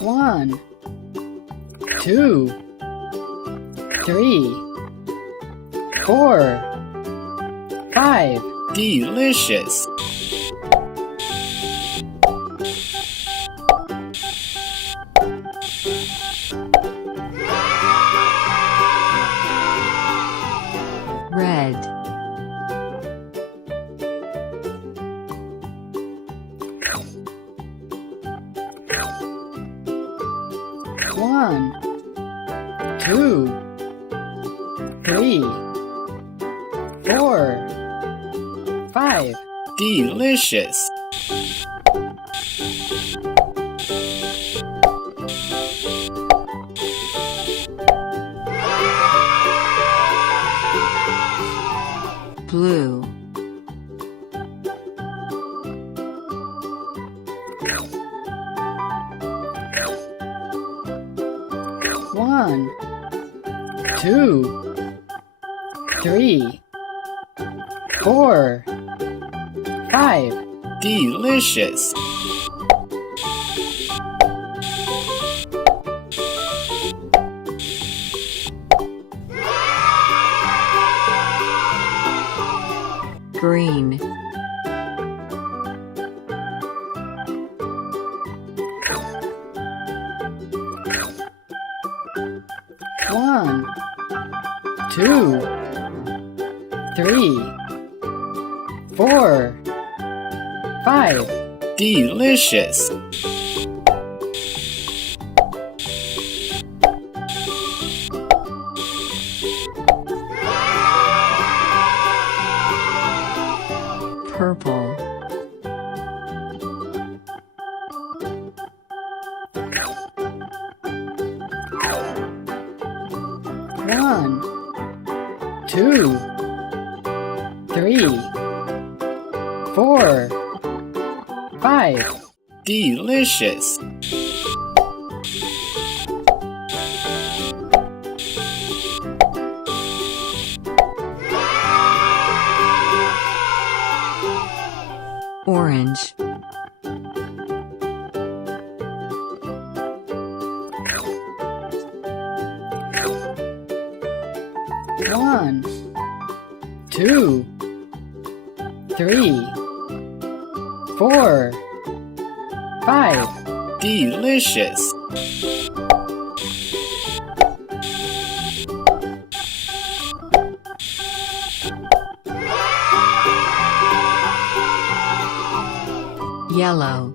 1, 2, 3, 4, 5. Delicious. Red. 1, 2, 3, 4, 5. Delicious. Blue. 1, 2, 3, 4, 5. Delicious. Green. 1, 2, 3, 4, 5. Delicious. Purple. 1, 2, 3, 4, 5. Delicious. Orange. 1, 2, 3, 4, 5. Delicious. Yellow.